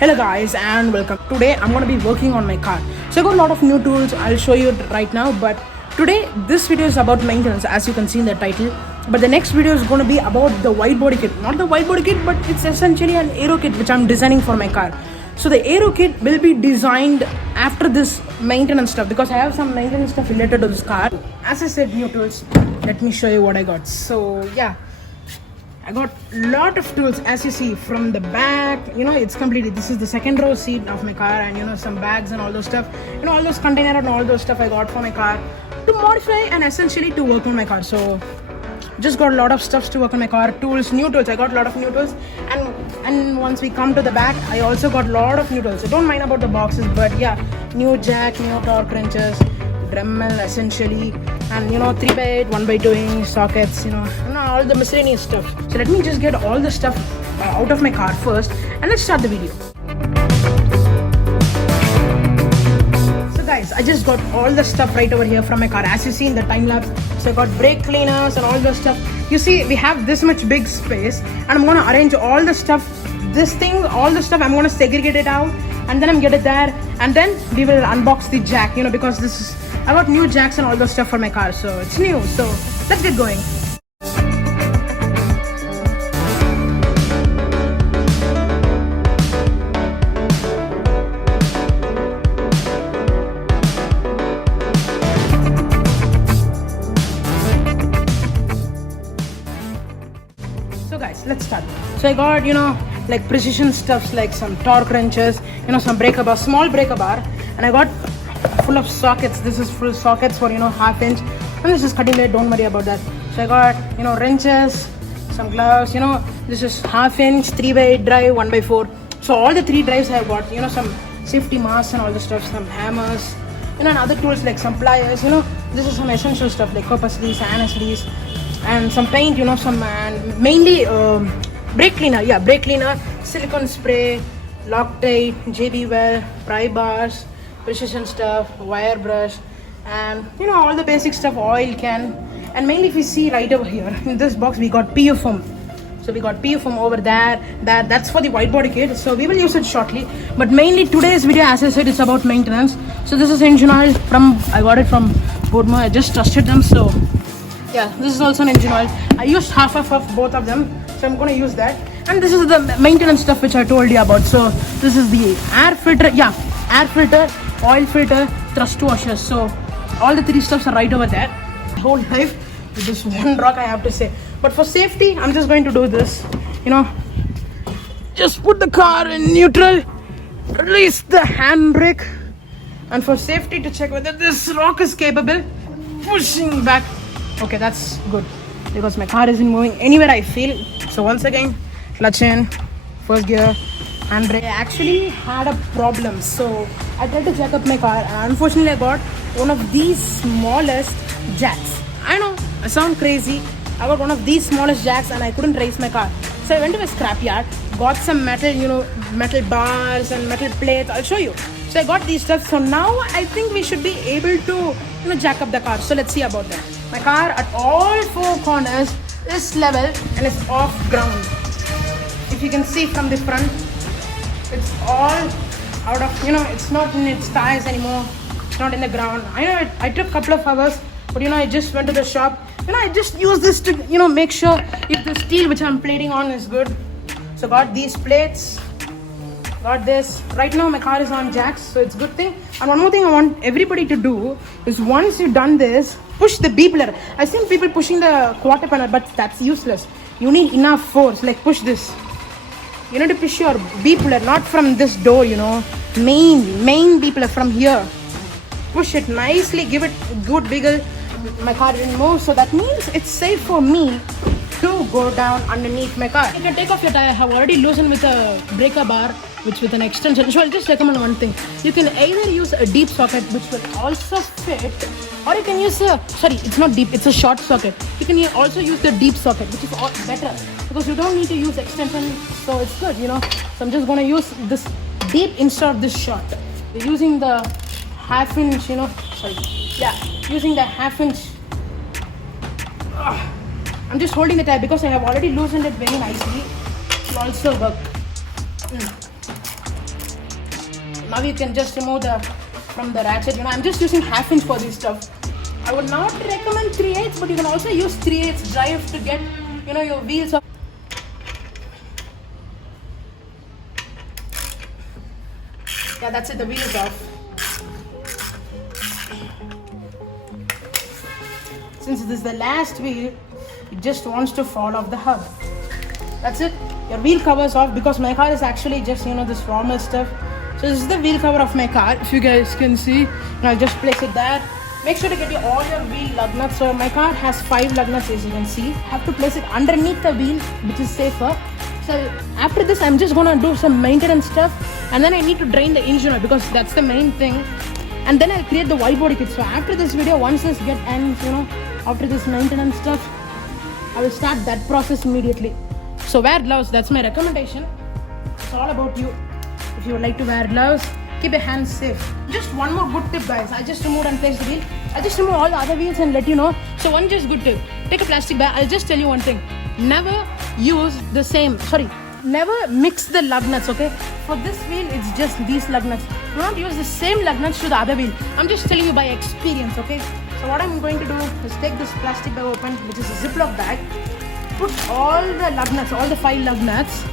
Hello guys and welcome. Today I'm going to be working on my car. So I got a lot of new tools. I'll show you right now, but today this video is about maintenance, as you can see in the title. But the next video is going to be about the white body kit. Not the white body kit, but it's essentially an aero kit which I'm designing for my car. So the aero kit will be designed after this maintenance stuff, because I have some maintenance stuff related to this car. As I said, new tools. Let me show you what I got. So yeah, I got a lot of tools, as you see from the back. It's completely, this is the second row seat of my car, and some bags and all those stuff, all those container and all those stuff I got for my car to modify and essentially to work on my car. So just got a lot of stuff to work on my car. Tools, new tools. I got a lot of new tools, and once we come to the back, I also got a lot of new tools. So don't mind about the boxes, but yeah, new jack, new torque wrenches, Dremel essentially, and 3x8, 1x2 sockets, and all the miscellaneous stuff. So let me just get all the stuff out of my car first, and let's start the video. So guys, I just got all the stuff right over here from my car, as you see in the time lapse. So I got brake cleaners and all the stuff. You see, we have this much big space, and I'm gonna arrange all the stuff. All the stuff, I'm gonna segregate it out, and then I'm get it there, and then we will unbox the jack. Because I got new jacks and all those stuff for my car, so it's new. So let's get going. So guys, let's start. So I got like precision stuffs, like some torque wrenches, some breaker bar, small breaker bar, and I got full of sockets. This is full sockets for half inch, and this is cutting blade, don't worry about that. So I got wrenches, some gloves, this is half inch, 3x8 drive, 1x4. So all the 3 drives I have got, some safety masks and all the stuff, some hammers, and other tools like some pliers. This is some essential stuff like copper sleeves, anti-sleeves, and some paint, some, and mainly brake cleaner. Yeah, brake cleaner, silicone spray, Loctite, JB Well, pry bars, precision stuff, wire brush, and all the basic stuff, oil can. And mainly if you see right over here in this box, we got PU foam. So we got PU foam over there. That's for the white body kit, so we will use it shortly. But mainly today's video, as I said, is about maintenance. So this is engine oil I got it from Bodmo. I just trusted them. So yeah, this is also an engine oil. I used half of both of them, so I'm going to use that. And this is the maintenance stuff which I told you about. So this is the air filter, air filter, oil filter, thrust washers. So all the 3 stuffs are right over there. Whole life with this one rock, I have to say. But for safety, I'm just going to do this. Just put the car in neutral, release the handbrake, and for safety to check whether this rock is capable, pushing back. Okay, that's good, because my car isn't moving anywhere I feel. So once again, clutch in, first gear, handbrake. I actually had a problem, so I tried to jack up my car, and unfortunately I got one of these smallest jacks. I know, I sound crazy. I got one of these smallest jacks and I couldn't raise my car. So I went to a scrapyard, got some metal, metal bars and metal plates. I'll show you. So I got these stuff. So now I think we should be able to, jack up the car. So let's see about that. My car at all 4 corners is level and it's off ground. If you can see from the front, it's all out of, it's not in its tires anymore. It's not in the ground. I know I took a couple of hours, but I just went to the shop. I just use this to, make sure if the steel which I'm plating on is good. So got these plates, got this. Right now my car is on jacks, so it's a good thing. And one more thing I want everybody to do is, once you've done this, push the B pillar. I've seen people pushing the quarter panel, but that's useless. You need enough force, like push this. You need to push your B pillar, not from this door, main B pillar from here. Push it nicely, give it a good wiggle. My car didn't move, so that means it's safe for me to go down underneath my car. You can take off your tire. I have already loosened with a breaker bar, which with an extension. So I'll just recommend one thing. You can either use a deep socket, which will also fit, or you can use it's not deep, it's a short socket. You can also use the deep socket, which is better, because you don't need to use extension, so it's good, So I'm just going to use this deep instead of this short. We're using the half inch, using the half inch. I'm just holding the tire because I have already loosened it very nicely. It will also work. now you can just remove from the ratchet. You know, I'm just using 1/2 inch for this stuff. I would not recommend 3/8, but you can also use 3/8 drive to get, you know, your wheels up. Yeah, that's it, the wheel is off. Since this is the last wheel, it just wants to fall off the hub. That's it. Your wheel cover is off because my car is actually just, you know, this formal stuff. So this is the wheel cover of my car. If you guys can see, I'll just place it there. Make sure to get all your wheel lug nuts. So my car has 5 lug nuts, as you can see. Have to place it underneath the wheel, which is safer. So after this, I'm just gonna do some maintenance stuff, and then I need to drain the engine oil because that's the main thing. And then I'll create the wide body kit. So after this video, once this ends, you know, after this maintenance stuff, I will start that process immediately. So wear gloves. That's my recommendation. It's all about you. If you would like to wear gloves, keep your hands safe. Just one more good tip, guys. I just removed and placed the wheel. I just remove all the other wheels and let you know. So one just good tip. Take a plastic bag. I'll just tell you one thing. Never use the same. Never mix the lug nuts, okay? For this wheel, it's just these lug nuts. Do not use the same lug nuts to the other wheel. I'm just telling you by experience, okay? So what I'm going to do is take this plastic bag open, which is a Ziploc bag. Put all the lug nuts, all the 5 lug nuts.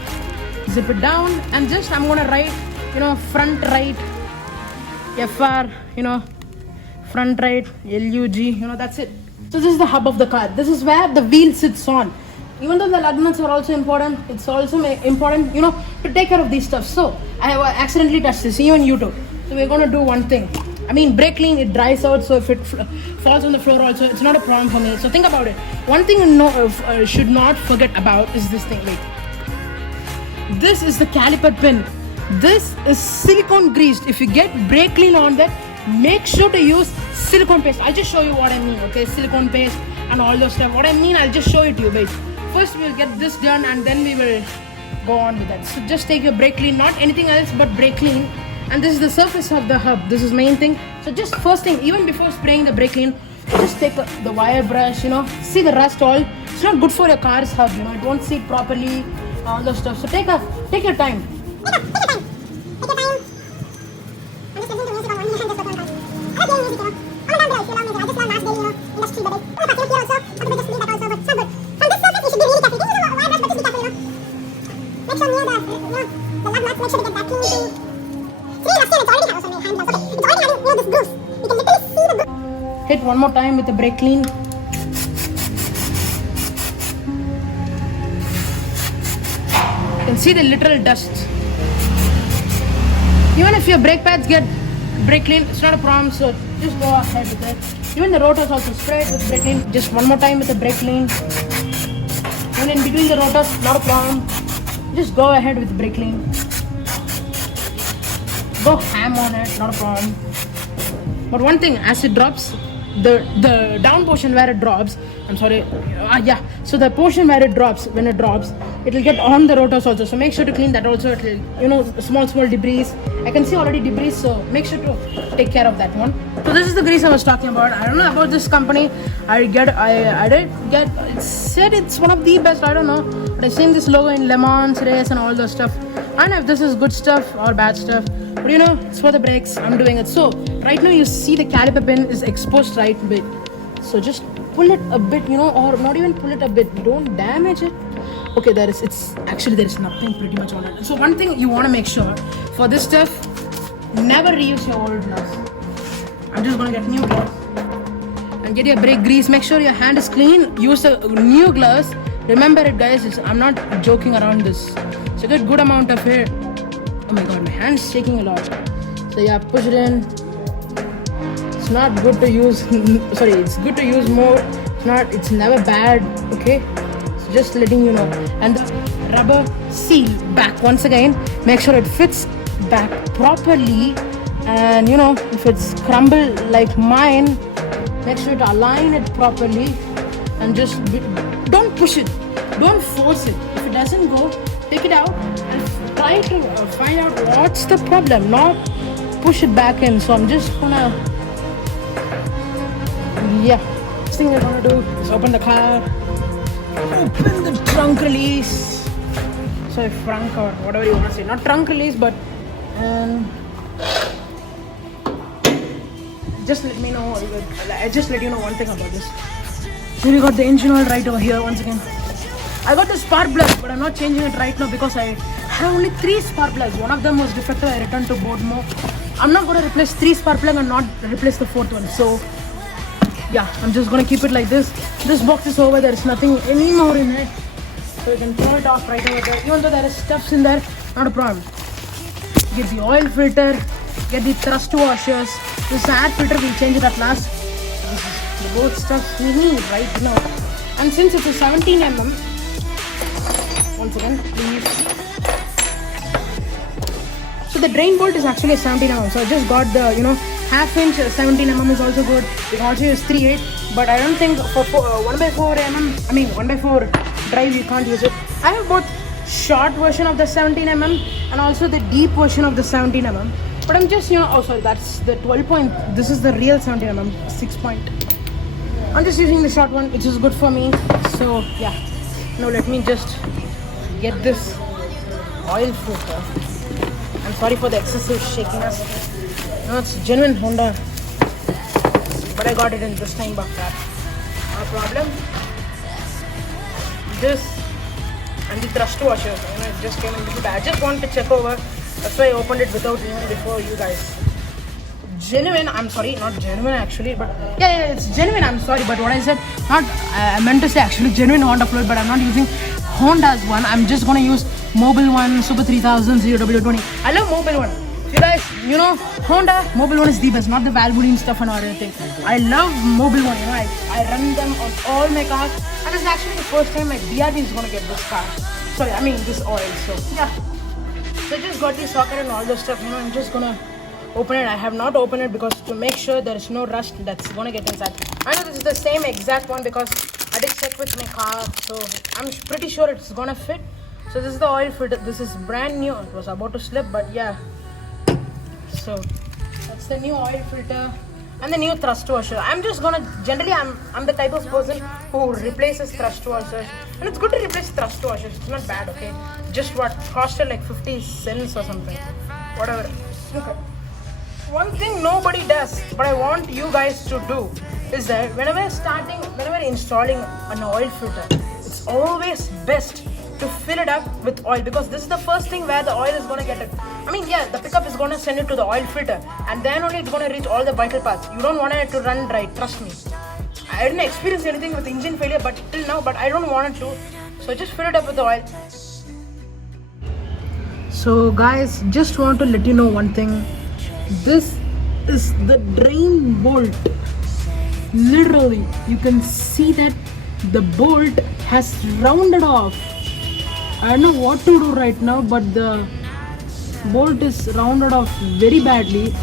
Zip it down, and just I'm gonna write, you know, front right FR, you know, front right LUG, you know, that's it. So this is the hub of the car. This is where the wheel sits on. Even though the lug nuts are also important, it's also important, you know, to take care of these stuff. So I have accidentally touched this, even you too. So we're gonna do one thing. I mean, brake clean, it dries out, so if it falls on the floor also, it's not a problem for me. So think about it. One thing you should not forget about is this thing. Wait. This is the caliper pin. This is silicone greased. If you get brake clean on that, make sure to use silicone paste. I'll just show you what I mean, okay? Silicone paste and all those stuff. What I mean, I'll just show it to you. Wait. First, we'll get this done and then we will go on with that. So just take your brake clean, not anything else but brake clean. And this is the surface of the hub. This is main thing. So just first thing, even before spraying the brake clean, just take the wire brush, you know, see the rust all. It's not good for your car's hub, you know, it won't seat properly, all those stuff. So take your time. Take your time. Hit one more time with the brake clean. You can see the literal dust. Even if your brake pads get brake clean, it's not a problem, so just go ahead with it. Even the rotors also spray it with brake clean. Just one more time with the brake clean. And in between the rotors, not a problem. Just go ahead with the brake clean. Go ham on it, not a problem. But one thing, as it drops, the down portion where it drops, so the portion where it drops, when it drops, it will get on the rotors also, so make sure to clean that also. It will, you know, small debris. I can see already debris, so make sure to take care of that one. So this is the grease I was talking about. I don't know about this company. I did get, it said it's one of the best, I don't know, but I've seen this logo in Le Mans race and all those stuff. I don't know if this is good stuff or bad stuff, but you know, it's for the brakes. I'm doing it. So right now you see the caliper pin is exposed right bit. So just pull it a bit, you know, or not even pull it a bit. Don't damage it. Okay, there is nothing pretty much on it. So one thing you want to make sure for this stuff, never reuse your old gloves. I'm just gonna get new gloves and get your brake grease. Make sure your hand is clean. Use the new gloves. Remember it, guys. I'm not joking around this. So get good amount of it. Oh my god, my hand's shaking a lot. So yeah, push it in. It's not good to use. Sorry, it's good to use more. It's never bad. Okay. So just letting you know. And the rubber seal back once again. Make sure it fits back properly. And you know, if it's crumbled like mine, make sure to align it properly. And just don't push it. Don't force it. If it doesn't go, take it out and try to find out what's the problem, not push it back in. So I'm just gonna, next thing we're gonna do is open the car, open the trunk release. Sorry, trunk or whatever you want to say, not trunk release, but just let me know. I just let you know one thing about this. So we got the engine oil right over here once again. I got the spark plug, but I'm not changing it right now because I have only 3 spark plugs. One of them was defective. I returned to Bodmo. I'm not going to replace 3 spark plugs and not replace the 4th one. So yeah, I'm just going to keep it like this. This box is over. There is nothing anymore in it. So you can turn it off right over there. Even though there is stuffs in there, not a problem. Get the oil filter, get the thrust washers. This air filter, we'll change it at last. This is the both stuff we need right now. And since it's a 17mm, once again, please. So the drain bolt is actually a 17mm. So I just got the, half inch 17mm is also good. You can also use 3/8, but I don't think for 1x4 drive you can't use it. I have both short version of the 17mm and also the deep version of the 17mm. But I'm just, oh sorry, that's the 12 point. This is the real 17mm, 6 point. I'm just using the short one, which is good for me. So yeah, now let me just get this oil filter. I'm sorry for the excessive shakiness. No, it's genuine Honda, but I got it in this time buck wrap. No problem. This and the thrust washer. It just came in little bad. I just wanted to check over. That's why I opened it without even before you guys. Genuine. I'm sorry, not genuine actually, but yeah, it's genuine. I'm sorry, but what I said, I meant to say actually genuine Honda fluid, but I'm not using Honda's one. I'm just gonna use Mobil One Super 3000 0W20. I love Mobil One. You guys, Honda Mobil One is the best, not the Valvoline stuff and all anything. I love Mobil One. I run them on all my cars, and this is actually the first time my BRB is gonna get this car. Sorry, I mean this oil. So yeah. So I just got the socket and all this stuff. I'm just gonna open it. I have not opened it because to make sure there is no rust that's gonna get inside. I know this is the same exact one because I did check with my car, so I'm pretty sure it's gonna fit. So this is the oil filter. This is brand new. It was about to slip, but yeah. So that's the new oil filter and the new thrust washer. I'm just gonna generally I'm the type of person who replaces thrust washers, and it's good to replace thrust washers. It's not bad, okay? Just what costed like 50 cents or something, whatever. Okay. One thing nobody does, but I want you guys to do is that whenever installing an oil filter, it's always best to fill it up with oil, because this is the first thing where the oil is going to get it. I mean, yeah, the pickup is going to send it to the oil filter, and then only it's going to reach all the vital parts. You don't want it to run dry, trust me. I didn't experience anything with engine failure but till now, but I don't want it to. So just fill it up with the oil. So guys, just want to let you know one thing. This is the drain bolt. Literally, you can see that the bolt has rounded off. I don't know what to do right now, but the bolt is rounded off very badly.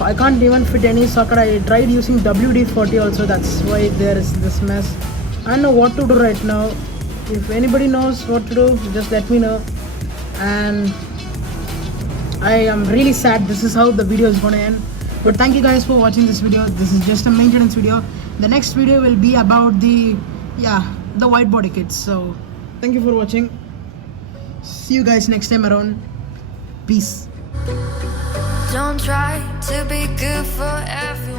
I can't even fit any socket. I tried using WD-40 also, that's why there is this mess. I don't know what to do right now. If anybody knows what to do, just let me know. And I am really sad this is how the video is going to end. But thank you guys for watching this video. This is just a maintenance video. The next video will be about the white body kits. So thank you for watching. See you guys next time around. Peace. Don't try to be good for everyone.